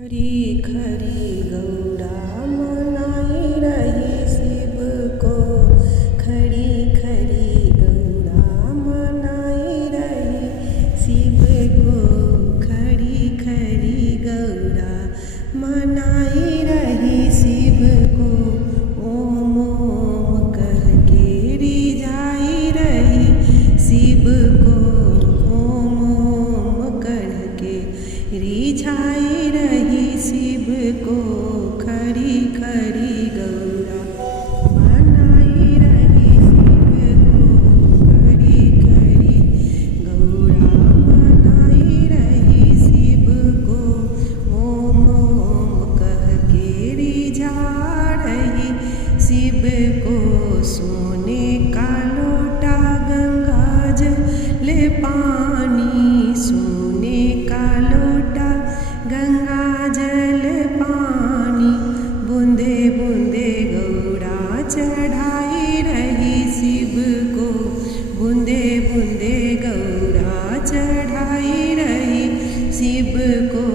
खरी खरी गौरा मनाई रही शिव को। खरी खरी गौरा मनाई रही शिव को। खरी खरी गौरा मनाई रही शिव को। ओम ओम कह के रिझाई रही शिव को। ओम ओम कह के रिझाई रही शिव को। खरी खरी गौरा मनाई रही शिव को। खरी खरी गौरा मनाई रही शिव को। ओम ओम कह के रिझा रही शिव को। सोने का लोटा गंगा जल पानी। सोने का लोटा गंगा जल पानी। बूंदे बूंदे गौरा चढ़ाई रही शिव को। बूंदे बूंदे गौरा चढ़ाई रही शिव को।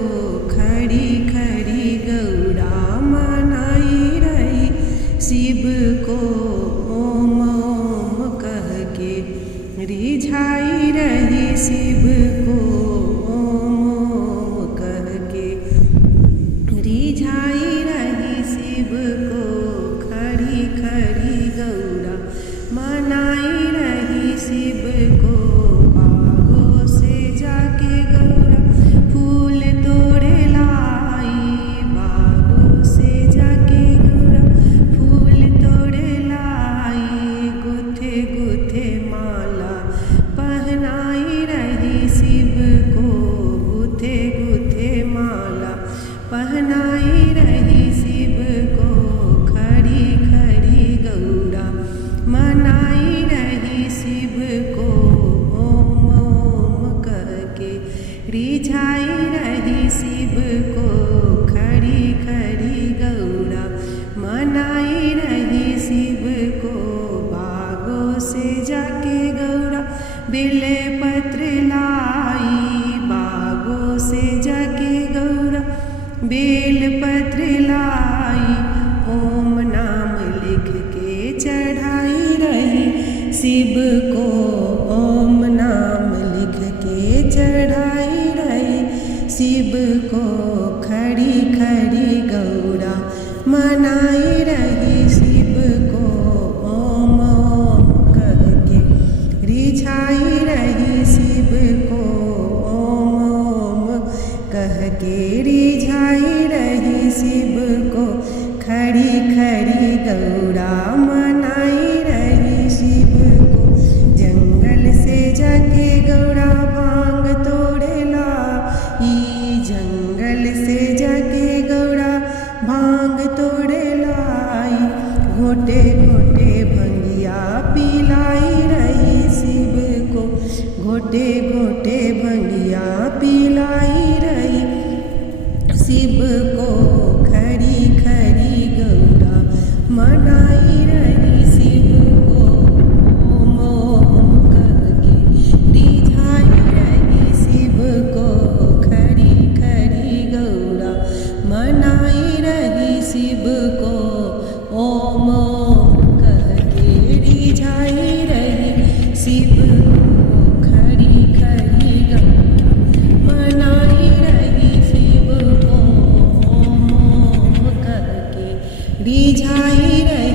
खरी खरी गौरा मनाई रही शिव को। ओम ओम कह के रिझाई रही शिव को। ओम ओम कह के रिझाई रही शिव को। खरी खरी गौरा मनाई रही शिव को। बागों से जाके गौरा फूल तोड़े लाई। बागों से जाके गौरा फूल तोड़े लाई। गुथे गुथे माला पहनाई रही शिव को। गुथे गुथे माला पहनाई रही शिव को। खरी खरी गौरा मनाई रही शिव को। ओम ओम कह के रिझाई रही शिव को। खरी खरी गौरा मनाई रही शिव को। बागों से जाके गौरा बेले पत्र लाई। बागों से जाके गौरा बेल पत्र लाई। ओम नाम लिख के चढ़ाई रही शिव को। ओम नाम लिख के चढ़ाई रही शिव को। खरी खरी गौरा मनाई रही शिव को। ओम ओम कह के रिझाई रही शिव को। ओम ओम कह के रिझाई रही शिव को। खरी खरी गौरा मनाई रही शिव को। जंगल से जाके गौरा भांग तोड़े लाई। जंगल से जाके गौरा भांग तोड़े लाई। घोटे घोटे भंगिया पिलाई रही शिव को। घोटे घोटे भंगिया पिलाई रही शिव को। खरी खरी गौरा मनाई रही शिव को। ओम ओम कह के रिझाई रही शिव को। खरी खरी गौरा मनाई रही शिव को। ओम ओम कह के रिझाई रही शिव को। खरी खरी गौरा मनाई रही शिव को। ओम ओम कह के रिझाई रही